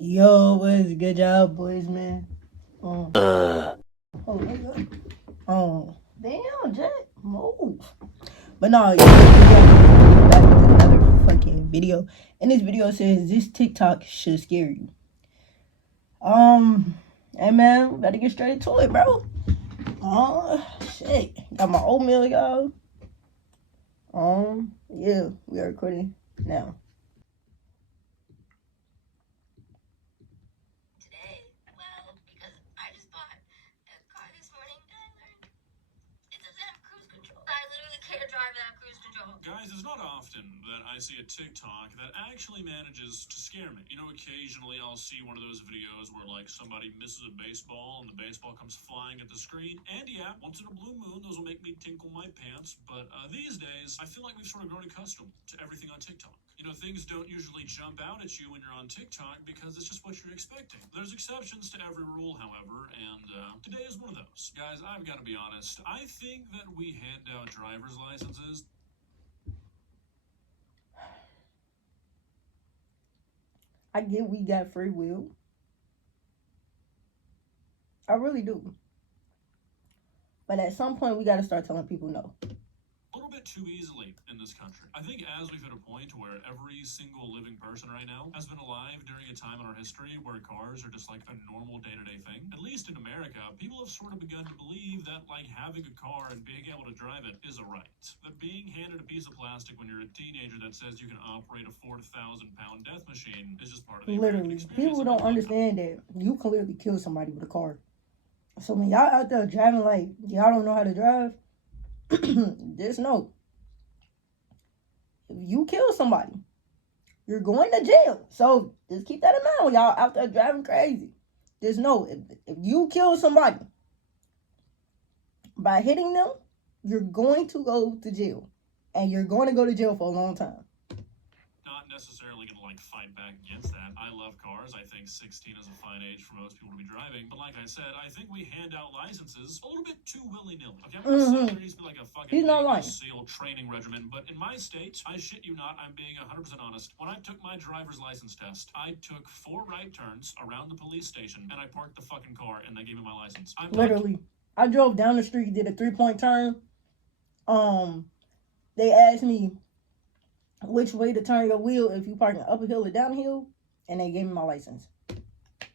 Yo, what's good job, boys, man? Oh, damn, Jack, move. But no, yeah, back with another fucking video. And this video says this TikTok should scare you. Hey man, we better get straight to it, bro. Shit, got my oatmeal, y'all. Yeah, we are recording now. Guys, it's not often that I see a TikTok that actually manages to scare me. You know, occasionally I'll see one of those videos where, like, somebody misses a baseball and the baseball comes flying at the screen. And yeah, once in a blue moon, those will make me tinkle my pants. But these days, I feel like we've sort of grown accustomed to everything on TikTok. You know, things don't usually jump out at you when you're on TikTok because it's just what you're expecting. There's exceptions to every rule, however, and today is one of those. Guys, I've got to be honest. I think that we hand out driver's licenses. I get we got free will. I really do. But at some point, we got to start telling people no. A little bit too easily in this country. I think as we've hit a point where every single living person right now has been alive during a time in our history where cars are just like a normal day-to-day thing, at least in America, people have sort of begun to believe that like having a car and being able to drive it is a right. That being handed a piece of plastic when you're a teenager that says you can operate a 4,000-pound death machine is just part of the American experience. People don't understand that you can literally kill somebody with a car. So when y'all out there driving like y'all don't know how to drive, just know, if you kill somebody, you're going to jail. So just keep that in mind when y'all out there driving crazy. Just know, if you kill somebody by hitting them, you're going to go to jail. And you're going to go to jail for a long time. Not necessarily going to like fight back against that. I love cars. I think 16 is a fine age for most people to be driving. But like I said, I think we hand out licenses a little bit too willy-nilly. Okay, I'm not saying there needs to be like a fucking SEAL training regimen, but in my state, I shit you not, I'm being 100% honest. When I took my driver's license test, I took 4 right turns around the police station, and I parked the fucking car, and they gave me my license. Literally, I drove down the street, did a 3-point turn. They asked me which way to turn your wheel if you parking up a hill or downhill, and they gave me my license.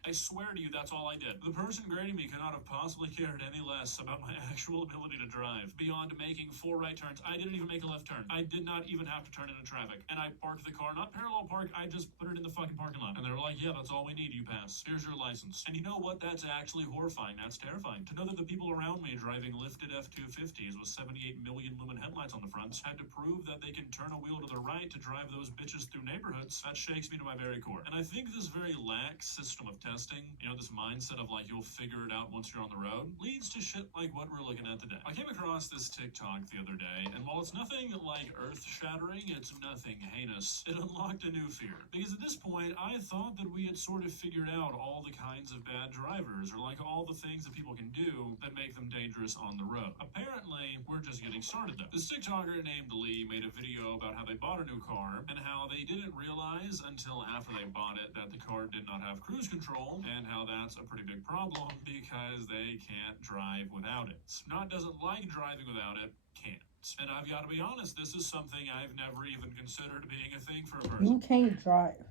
I swear to you, that's all I did. The person grading me could not have possibly cared any less about my actual ability to drive. Beyond making 4 right turns, I didn't even make a left turn. I did not even have to turn into traffic. And I parked the car, not parallel park, I just put it in the fucking parking lot. And they were like, yeah, that's all we need, you pass. Here's your license. And you know what? That's actually horrifying. That's terrifying. To know that the people around me driving lifted F-250s with 78 million lumen headlights on the front had to prove that they can turn a wheel to the right to drive those bitches through neighborhoods, that shakes me to my very core. And I think this very lax system of testing, you know, this mindset of like you'll figure it out once you're on the road, leads to shit like what we're looking at today. I came across this TikTok the other day, and while it's nothing like earth-shattering, it's nothing heinous. It unlocked a new fear. Because at this point, I thought that we had sort of figured out all the kinds of bad drivers, or like all the things that people can do that make them dangerous on the road. Apparently, we're just getting started though. This TikToker named Lee made a video about how they bought a new car, and how they didn't realize until after they bought it that the car did not have cruise control, and how that's a pretty big problem because they can't drive without it. Not doesn't like driving without it, can't. And I've got to be honest, this is something I've never even considered being a thing for a person. You can't drive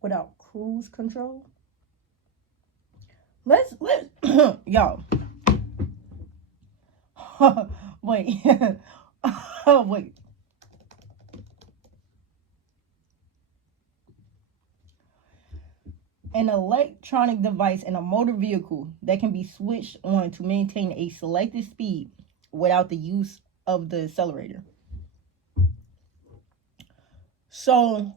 without cruise control? Let's y'all. Wait. Wait. An electronic device in a motor vehicle that can be switched on to maintain a selected speed without the use of the accelerator. So,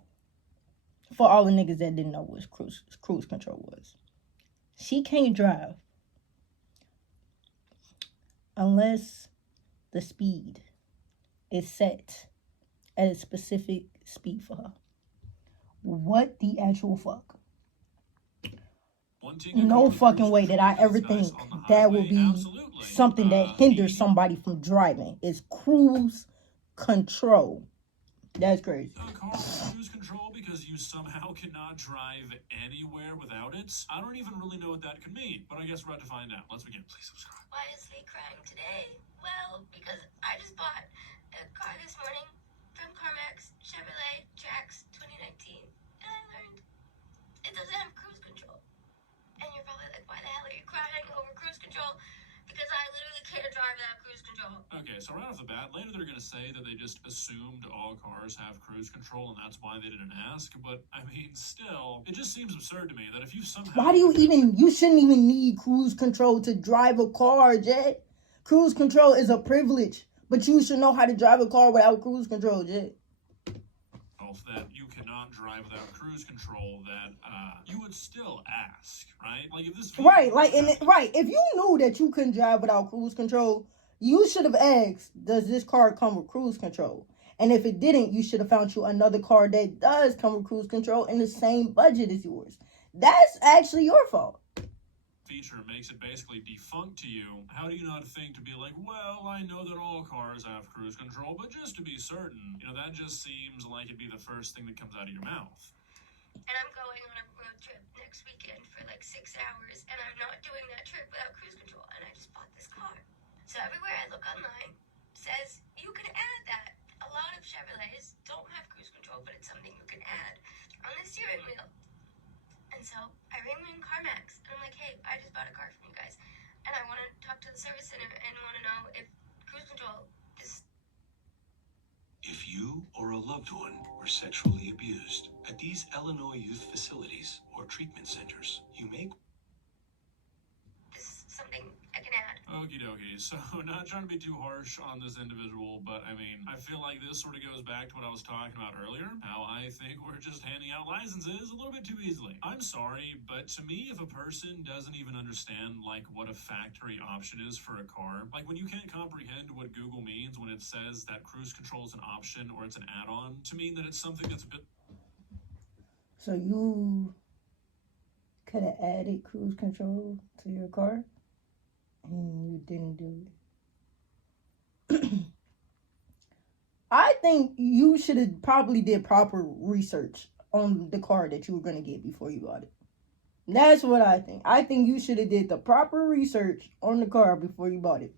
for all the niggas that didn't know what cruise control was, she can't drive unless the speed is set at a specific speed for her. What the actual fuck? No fucking way that I ever think that will be something that hinders somebody from driving. It's cruise control. That's crazy. A car with cruise control because you somehow cannot drive anywhere without it? I don't even really know what that could mean, but I guess we're about to find out. Let's begin. Please subscribe. Why is Lee crying today? Well, because I just bought a car this morning from CarMax Chevrolet Trax 2019, and I learned it doesn't have cruise control. And you're probably like, why the hell are you crying over cruise control? Because I literally can't drive without cruise control. Okay, so right off the bat, later they're going to say that they just assumed all cars have cruise control and that's why they didn't ask. But, I mean, still, it just seems absurd to me that if you somehow... Why do you shouldn't even need cruise control to drive a car, Jet. Cruise control is a privilege, but you should know how to drive a car without cruise control, Jet. That you cannot drive without cruise control, that you would still ask, right? Like if this if you knew that you couldn't drive without cruise control, you should have asked, does this car come with cruise control? And if it didn't, you should have found you another car that does come with cruise control in the same budget as yours. That's actually your fault. Feature makes it basically defunct to you. How do you not think to be like, well, I know that all cars have cruise control, but just to be certain, that just seems like it'd be the first thing that comes out of your mouth. And I'm going on a road trip next weekend for like 6 hours, and I'm not doing that trip without cruise control, and I just bought this car. So everywhere I look online says you can add that. A lot of Chevrolets don't have cruise control, but it's something you can add on the steering wheel. And so I ring CarMax, and I'm like, hey, I just bought a car from you guys, and I want to talk to the service center and want to know if cruise control is... If you or a loved one were sexually abused at these Illinois youth facilities or treatment centers, you may... This is something I can add. Okie dokie. So, not trying to be too harsh on this individual, but I mean, I feel like this sort of goes back to what I was talking about earlier, how I think we're just handing out licenses a little bit too easily. I'm sorry, but to me, if a person doesn't even understand, like, what a factory option is for a car, like, when you can't comprehend what Google means when it says that cruise control is an option or it's an add-on, to mean that it's something that's a bit... So you could have added cruise control to your car? And you didn't do it. I think you should have probably did proper research on the car that you were going to get before you bought it. That's what I think. I think you should have did the proper research on the car before you bought it.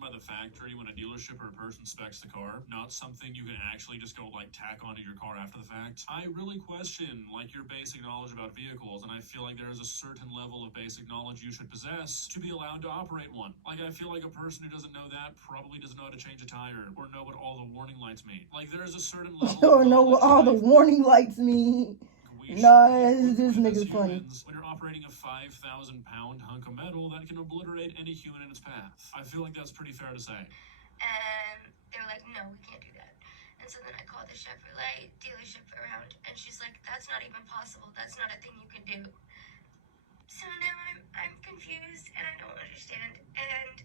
By the factory when a dealership or a person specs the car, not something you can actually just go like tack onto your car after the fact. I really question like your basic knowledge about vehicles, and I feel like there is a certain level of basic knowledge you should possess to be allowed to operate one. Like I feel like a person who doesn't know that probably doesn't know how to change a tire or know what all the warning lights mean. Like there is a certain level or know what all the warning lights mean. No, this nigga's funny. When you're operating a 5,000-pound hunk of metal that can obliterate any human in its path. I feel like that's pretty fair to say. And they're like, no, we can't do that. And so then I called the Chevrolet dealership around, and she's like, that's not even possible. That's not a thing you can do. So now I'm confused, and I don't understand. And,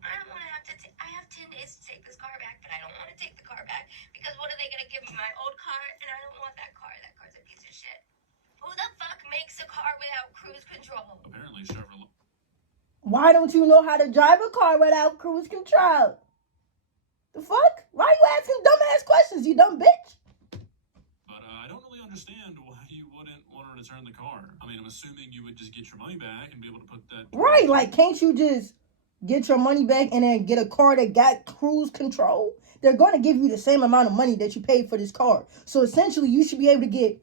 I don't want to have to I have 10 days to take this car back, but I don't want to take the car back because what are they going to give me? My old car? And I don't want that car. That car's a piece of shit. Who the fuck makes a car without cruise control? Apparently Chevrolet. Why don't you know how to drive a car without cruise control? The fuck? Why are you asking dumbass questions, you dumb bitch? But I don't really understand why you wouldn't want to return the car. I mean, I'm assuming you would just get your money back and be able to put that... Right, like can't you just get your money back and then get a car that got cruise control? They're going to give you the same amount of money that you paid for this car. So essentially, you should be able to get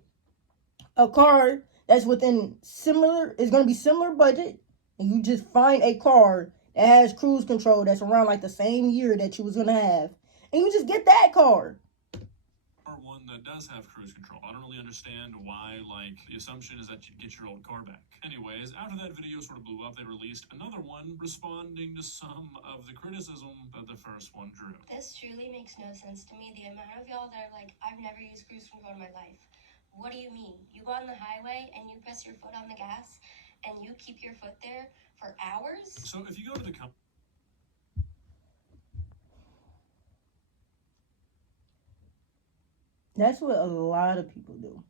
a car that's within is going to be similar budget. And you just find a car that has cruise control that's around like the same year that you was going to have. And you just get that car. Or one that does have cruise control. I don't really understand why, like, the assumption is that you'd get your old car back. Anyways, after that video sort of blew up, they released another one responding to some of the criticism that the first one drew. This truly makes no sense to me. The amount of y'all that are like, I've never used cruise control in my life. What do you mean? You go on the highway and you press your foot on the gas and you keep your foot there for hours? So if you go to the That's what a lot of people do.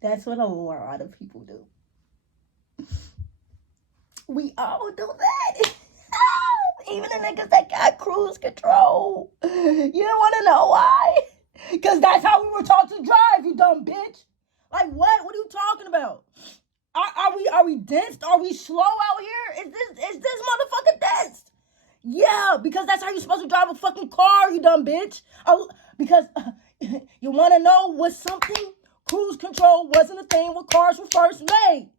That's what a lot of people do. We all do that. even the niggas that got cruise control. You don't want to know why? Because that's how we were taught to drive, you dumb bitch. Like, what? What are you talking about? Are we dense? Are we slow out here? Is this motherfucker dense? Yeah, because that's how you're supposed to drive a fucking car, you dumb bitch. Because you want to know what's something? Cruise control wasn't a thing when cars were first made.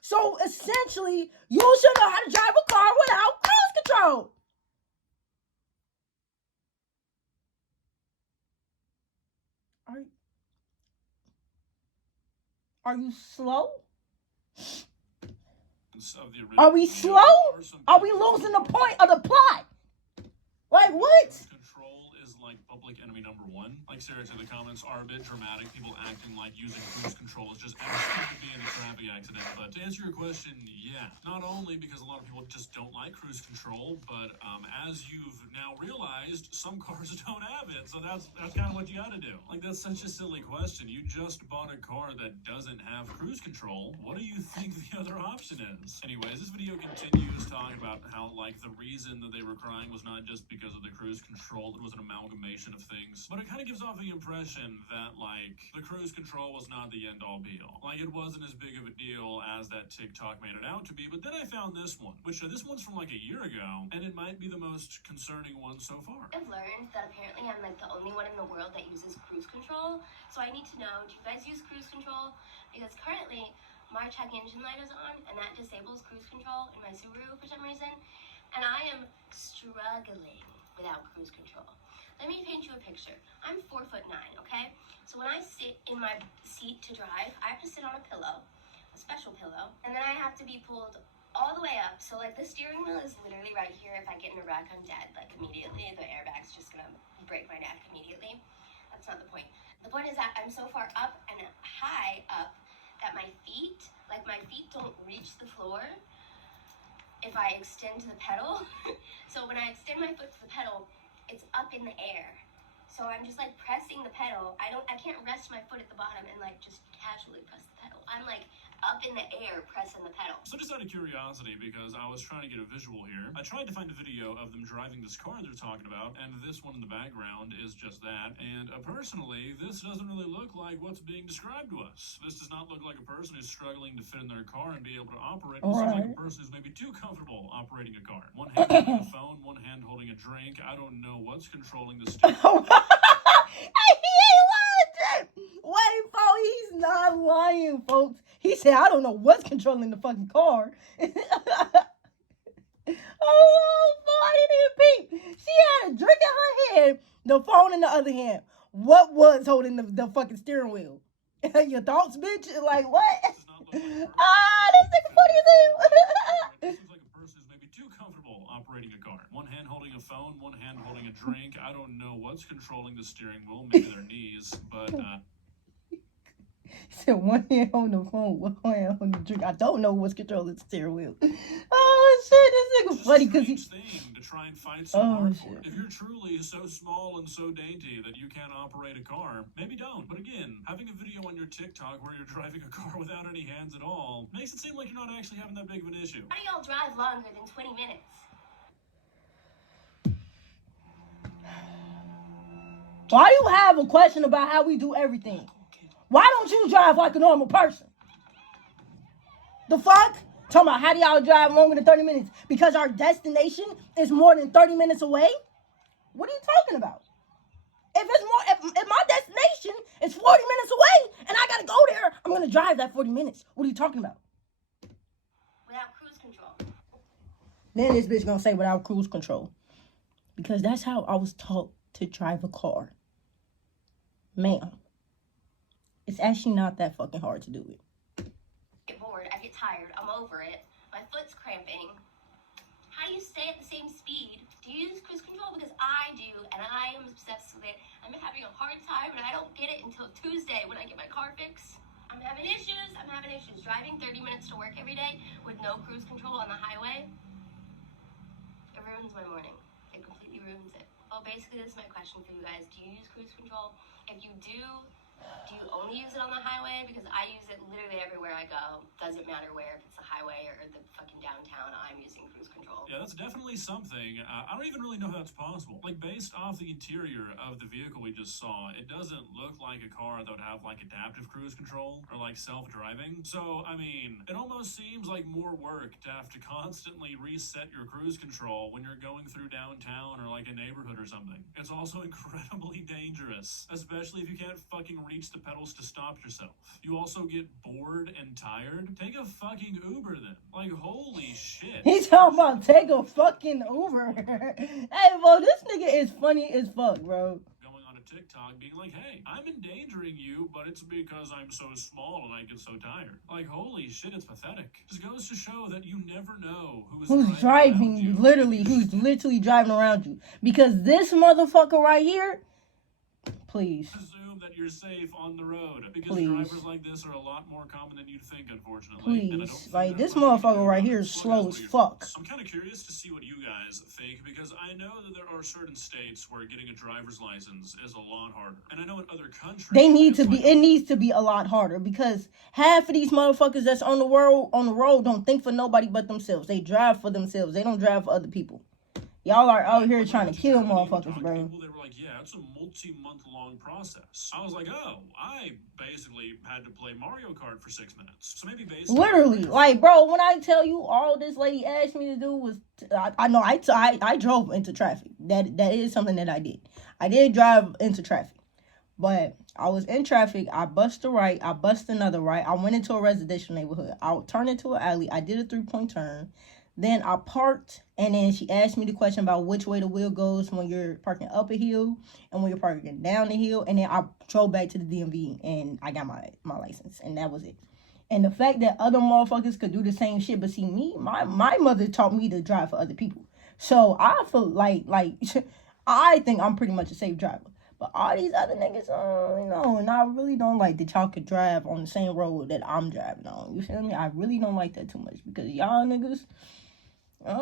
So essentially, you should know how to drive a car without cruise control. Are you slow? Are we slow? Are we losing the point of the plot? Like, what? Control is like public enemy number one. Like, seriously, the comments are a bit dramatic. People acting like using cruise control is just absolutely being a traffic accident. But to answer your question, yeah. Not only because a lot of people just don't like cruise control, but as you've now realized, some cars don't have it. So that's kind of what you gotta do. Like, that's such a silly question. You just bought a car that doesn't have cruise control. What do you think the other option is? Anyways, this video continues talking about how, like, the reason that they were crying was not just because of the cruise control. It was an amalgamation of things. But it kind of gives off the impression that, like, the cruise control was not the end-all be-all. Like, it wasn't as big of a deal as that TikTok made it out to be. But then I found this one, which this one's from like a year ago, and it might be the most concerning one so far. I've learned that apparently I'm like the only one in the world that uses cruise control. So I need to know, do you guys use cruise control? Because currently my check engine light is on, and that disables cruise control in my Subaru for some reason. And I am struggling without cruise control. Let me paint you a picture. I'm 4'9", okay? So when I sit in my seat to drive, I have to sit on a pillow, a special pillow, and then I have to be pulled all the way up. So like the steering wheel is literally right here. If I get in a wreck, I'm dead. Like immediately, the airbag's just gonna break my neck immediately. That's not the point. The point is that I'm so far up and high up that my feet don't reach the floor if I extend the pedal. So when I extend my foot to the pedal, it's up in the air. So I'm just like pressing the pedal. I can't rest my foot at the bottom and like just casually press the pedal. I'm like up in the air pressing the pedal. So just out of curiosity, because I was trying to get a visual here, I tried to find a video of them driving this car they're talking about, and this one in the background is just that. And personally, this doesn't really look like what's being described to us. This does not look like a person who's struggling to fit in their car and be able to operate. It looks like a person who's maybe too comfortable operating a car. One hand holding a phone, one hand holding a drink. I don't know what's controlling the steering. Wait, folks, he's not lying, folks. He said, I don't know what's controlling the fucking car. Oh, boy, I didn't even peep. She had a drink in her hand, the phone in the other hand. What was holding the fucking steering wheel? Your thoughts, bitch? Like, what? This nigga funny as hell. It seems like a person who's maybe too comfortable operating a car. One hand holding a phone, one hand holding a drink. I don't know what's controlling the steering wheel. Maybe their knees, but He said one hand on the phone, one hand on the drink. I don't know what's controlling the steering wheel. Oh shit, this nigga funny because he. Thing to try and fight so hard for. If you're truly so small and so dainty that you can't operate a car, maybe don't. But again, having a video on your TikTok where you're driving a car without any hands at all makes it seem like you're not actually having that big of an issue. How do y'all drive longer than 20 minutes? Why do you have a question about how we do everything? Why don't you drive like a normal person? The fuck? Talking about how do y'all drive longer than 30 minutes? Because our destination is more than 30 minutes away? What are you talking about? If my destination is 40 minutes away and I gotta go there, I'm gonna drive that 40 minutes. What are you talking about? Without cruise control. Then this bitch gonna say without cruise control. Because that's how I was taught to drive a car. Ma'am. It's actually not that fucking hard to do it. I get bored, I get tired, I'm over it. My foot's cramping. How do you stay at the same speed? Do you use cruise control? Because I do, and I am obsessed with it. I'm having a hard time, and I don't get it until Tuesday when I get my car fixed. I'm having issues. Driving 30 minutes to work every day with no cruise control on the highway, it ruins my morning. It completely ruins it. Well, basically, this is my question for you guys. Do you use cruise control? If you do, Do you only use it on the highway? Because I use it literally everywhere I go. Doesn't matter where, if it's the highway or the fucking downtown, I'm using cruise control. Yeah, that's definitely something. I don't even really know how that's possible. Like, based off the interior of the vehicle we just saw, it doesn't look like a car that would have, like, adaptive cruise control or, like, self-driving. So, I mean, it almost seems like more work to have to constantly reset your cruise control when you're going through downtown or, like, a neighborhood or something. It's also incredibly dangerous, especially if you can't fucking reach the pedals to stop yourself. You also get bored and tired. Take a fucking Uber then. Like, holy shit. He's talking about take a fucking Uber. Hey, bro, this nigga is funny as fuck, bro. Going on a TikTok being like, hey, I'm endangering you, but it's because I'm so small and I get so tired. Like, holy shit, it's pathetic. Just goes to show that you never know Who's driving you, literally, who's literally driving around you. Because this motherfucker right here, please. Assume that you're safe on the road, because Please. drivers like this are a lot more common than you'd think, unfortunately. And I don't Please. think Like, they're this fucking motherfucker doing right it. here is So, slow guys, as what are your fuck. thoughts? I'm kind of curious to see what you guys think, because I know that there are certain states where getting a driver's license is a lot harder. And I know in other countries... It needs to be a lot harder, because half of these motherfuckers that's on the road don't think for nobody but themselves. They drive for themselves. They don't drive for other people. Y'all are out here trying to kill motherfuckers, bro. People, they were like, yeah, it's a multi-month-long process. I was like, oh, I basically had to play Mario Kart for 6 minutes. So maybe basically... Literally, like, bro, when I tell you all this lady asked me to do was... I drove into traffic. That is something that I did. I did drive into traffic. But I was in traffic. I bust a right. I bust another right. I went into a residential neighborhood. I turned into an alley. I did a 3-point turn. Then I parked, and then she asked me the question about which way the wheel goes when you're parking up a hill and when you're parking down the hill. And then I drove back to the DMV, and I got my license, and that was it. And the fact that other motherfuckers could do the same shit, but see me, my mother taught me to drive for other people. So I feel like I think I'm pretty much a safe driver. But all these other niggas, and I really don't like that y'all could drive on the same road that I'm driving on. You feel me? I really don't like that too much, because y'all niggas, I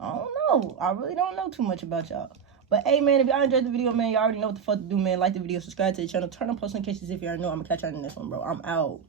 don't know. I really don't know too much about y'all. But hey, man, if y'all enjoyed the video, man, y'all already know what the fuck to do, man. Like the video, subscribe to the channel, turn on post notifications if you already know. I'm gonna catch y'all in the next one, bro. I'm out.